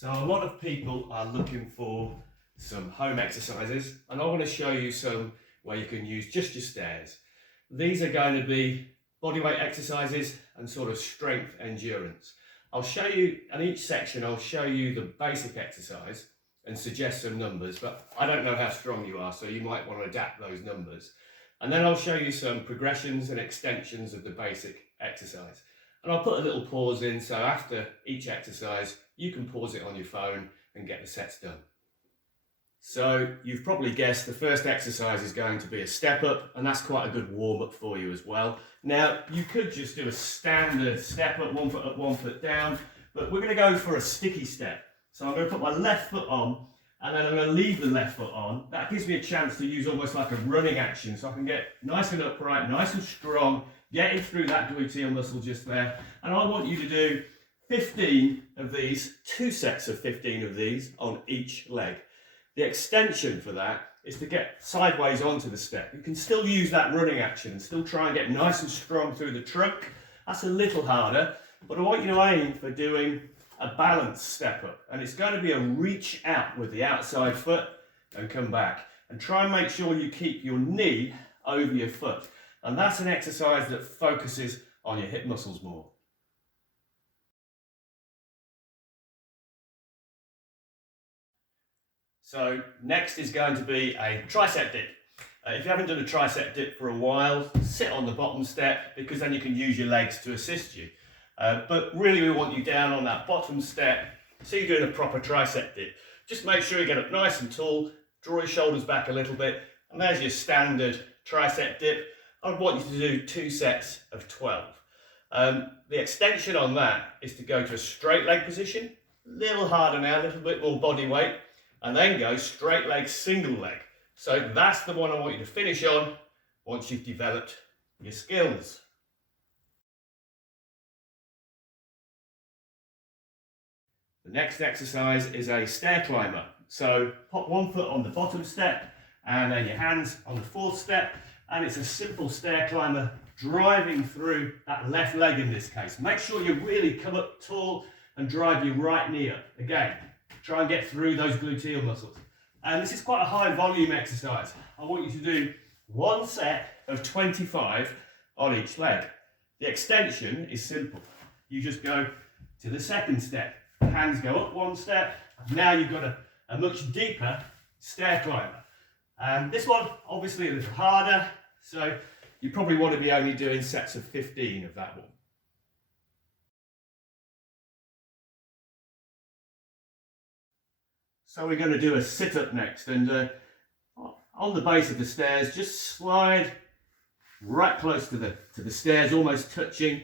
So a lot of people are looking for some home exercises, and I want to show you some where you can use just your stairs. These are going to be bodyweight exercises and sort of strength endurance. I'll show you, in each section I'll show you the basic exercise and suggest some numbers, but I don't know how strong you are, so you might want to adapt those numbers. And then I'll show you some progressions and extensions of the basic exercise. And I'll put a little pause in, so after each exercise, you can pause it on your phone and get the sets done. So you've probably guessed the first exercise is going to be a step up, and that's quite a good warm up for you as well. Now, you could just do a standard step up, 1 foot up, 1 foot down, but we're going to go for a sticky step. So I'm going to put my left foot on, and then I'm going to leave the left foot on. That gives me a chance to use almost like a running action, so I can get nice and upright, nice and strong, getting through that gluteal muscle just there. And I want you to do 15 of these, 2 sets of 15 of these on each leg. The extension for that is to get sideways onto the step. You can still use that running action and still try and get nice and strong through the trunk. That's a little harder, but I want you to aim for doing a balanced step up. And it's going to be a reach out with the outside foot and come back. And try and make sure you keep your knee over your foot. And that's an exercise that focuses on your hip muscles more. So next is going to be a tricep dip. If you haven't done a tricep dip for a while, sit on the bottom step, because then you can use your legs to assist you. But really we want you down on that bottom step, so you're doing a proper tricep dip. Just make sure you get up nice and tall, draw your shoulders back a little bit, and there's your standard tricep dip. I want you to do 2 sets of 12. The extension on that is to go to a straight leg position, a little harder now, a little bit more body weight, and then go straight leg, single leg. So that's the one I want you to finish on once you've developed your skills. The next exercise is a stair climber. So pop 1 foot on the bottom step and then your hands on the 4th step, and it's a simple stair climber driving through that left leg in this case. Make sure you really come up tall and drive your right knee up. Again, try and get through those gluteal muscles. And this is quite a high volume exercise. I want you to do 1 set of 25 on each leg. The extension is simple. You just go to the 2nd step. Hands go up 1 step. Now you've got a much deeper stair climber. And this one, obviously a little harder, so you probably want to be only doing sets of 15 of that one. So we're going to do a sit-up next, and on the base of the stairs, just slide right close to the stairs, almost touching,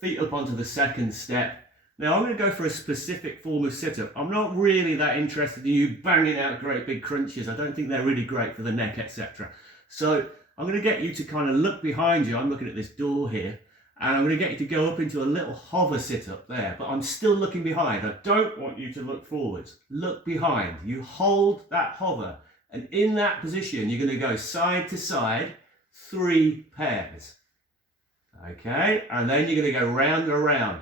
feet up onto the 2nd step. Now I'm going to go for a specific form of sit-up. I'm not really that interested in you banging out great big crunches. I don't think they're really great for the neck, etc. So I'm going to get you to kind of look behind you. I'm looking at this door here, and I'm going to get you to go up into a little hover sit-up there, but I'm still looking behind. I don't want you to look forwards. Look behind. You hold that hover, and in that position, you're going to go side to side, 3 pairs. Okay, and then you're going to go round and around,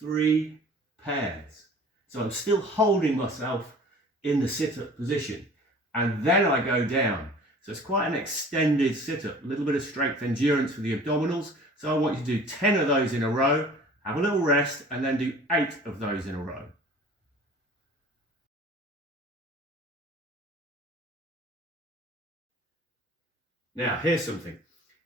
3 pairs. So I'm still holding myself in the sit-up position, and then I go down. So it's quite an extended sit-up, a little bit of strength endurance for the abdominals. So I want you to do 10 of those in a row, have a little rest, and then do 8 of those in a row. Now, here's something.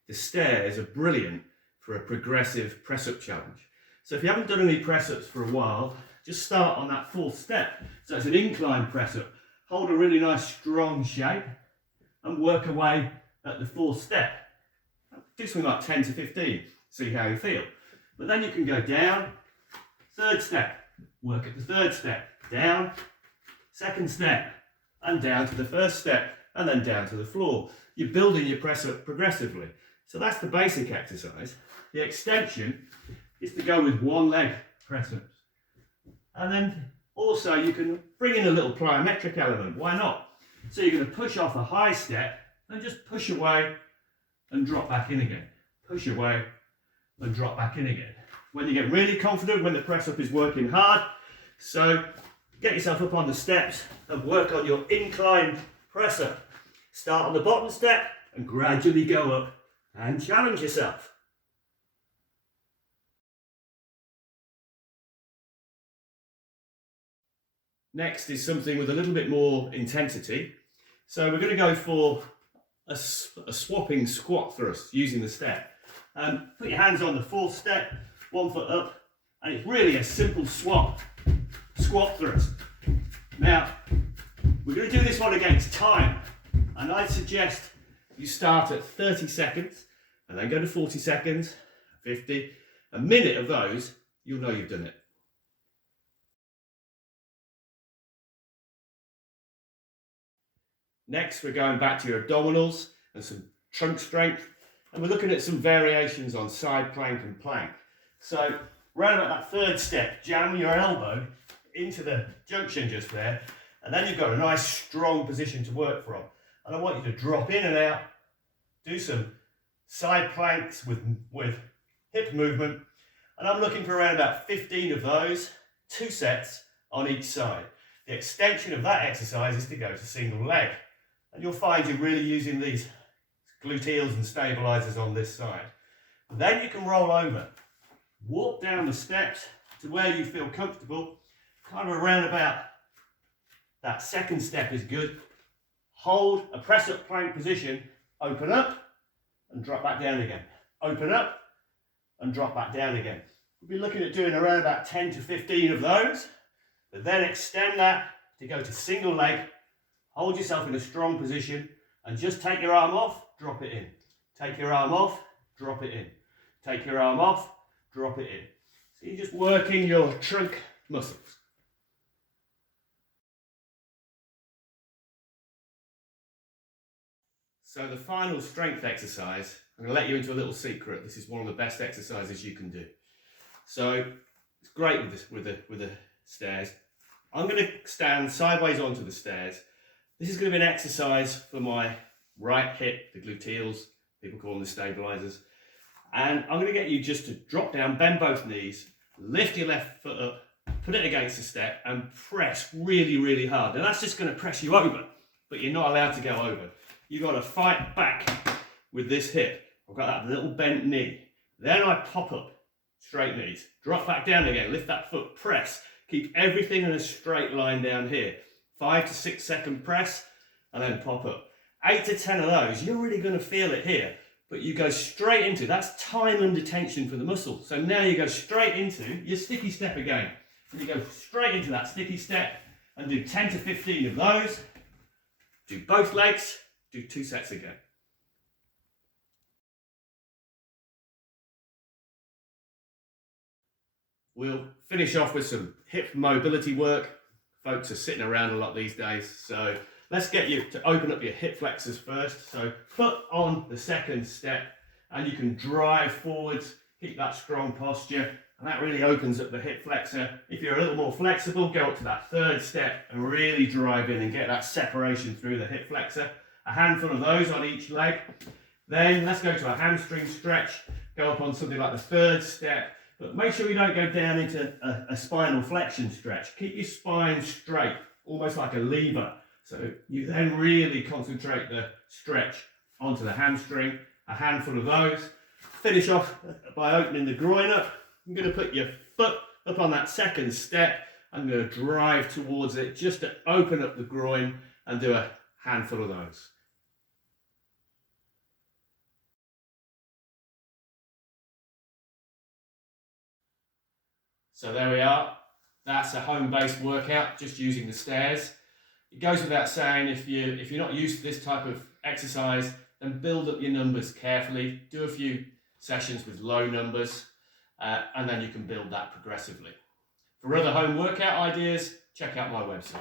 The stairs are brilliant for a progressive press-up challenge. So if you haven't done any press-ups for a while, just start on that 4th step. So it's an incline press-up. Hold a really nice strong shape and work away at the 4th step. Do something like 10 to 15, see how you feel. But then you can go down, 3rd step, work at the 3rd step, down, 2nd step, and down to the 1st step, and then down to the floor. You're building your press up progressively. So that's the basic exercise. The extension is to go with 1 leg press ups. And then also you can bring in a little plyometric element, why not? So you're going to push off a high step and just push away and drop back in again. Push away and drop back in again. When you get really confident, when the press up is working hard, so get yourself up on the steps and work on your incline presser. Start on the bottom step and gradually go up and challenge yourself. Next is something with a little bit more intensity. So we're going to go for a swapping squat thrust using the step. Put your hands on the fourth step, 1 foot up, and it's really a simple squat thrust. Now, we're going to do this one against time, and I'd suggest you start at 30 seconds and then go to 40 seconds, 50, a minute of those, you'll know you've done it. Next, we're going back to your abdominals and some trunk strength, and we're looking at some variations on side plank and plank. So, round about that third step, jam your elbow into the junction just there, and then you've got a nice strong position to work from. And I want you to drop in and out, do some side planks with hip movement, and I'm looking for around about 15 of those, 2 sets on each side. The extension of that exercise is to go to single leg. And you'll find you're really using these gluteals and stabilizers on this side. Then you can roll over, walk down the steps to where you feel comfortable, kind of around about that second step is good. Hold a press up plank position, open up and drop back down again. Open up and drop back down again. We'll be looking at doing around about 10 to 15 of those, but then extend that to go to single leg. Hold yourself in a strong position and just take your arm off, drop it in. Take your arm off, drop it in. Take your arm off, drop it in. So you're just working your trunk muscles. So the final strength exercise, I'm going to let you into a little secret. This is one of the best exercises you can do. So it's great with the stairs. I'm going to stand sideways onto the stairs. This is going to be an exercise for my right hip, the gluteals, people call them the stabilizers. And I'm going to get you just to drop down, bend both knees, lift your left foot up, put it against the step and press really, really hard. Now that's just going to press you over, but you're not allowed to go over. You've got to fight back with this hip. I've got that little bent knee. Then I pop up, straight knees, drop back down again, lift that foot, press. Keep everything in a straight line down here. 5 to 6 second press and then pop up. 8 to 10 of those, you're really going to feel it here, but you go straight into, that's time under tension for the muscle. So now you go straight into your sticky step again. And you go straight into that sticky step and do 10 to 15 of those. Do both legs, do 2 sets again. We'll finish off with some hip mobility work. Folks are sitting around a lot these days, so let's get you to open up your hip flexors first. So foot on the second step and you can drive forwards, keep that strong posture, and that really opens up the hip flexor. If you're a little more flexible, go up to that third step and really drive in and get that separation through the hip flexor. A handful of those on each leg. Then let's go to a hamstring stretch, go up on something like the third step. But make sure you don't go down into a spinal flexion stretch. Keep your spine straight, almost like a lever. So you then really concentrate the stretch onto the hamstring. A handful of those. Finish off by opening the groin up. I'm going to put your foot up on that second step. I'm going to drive towards it just to open up the groin and do a handful of those. So there we are. That's a home-based workout, just using the stairs. It goes without saying, if you're not used to this type of exercise, then build up your numbers carefully. Do a few sessions with low numbers, and then you can build that progressively. For other home workout ideas, check out my website.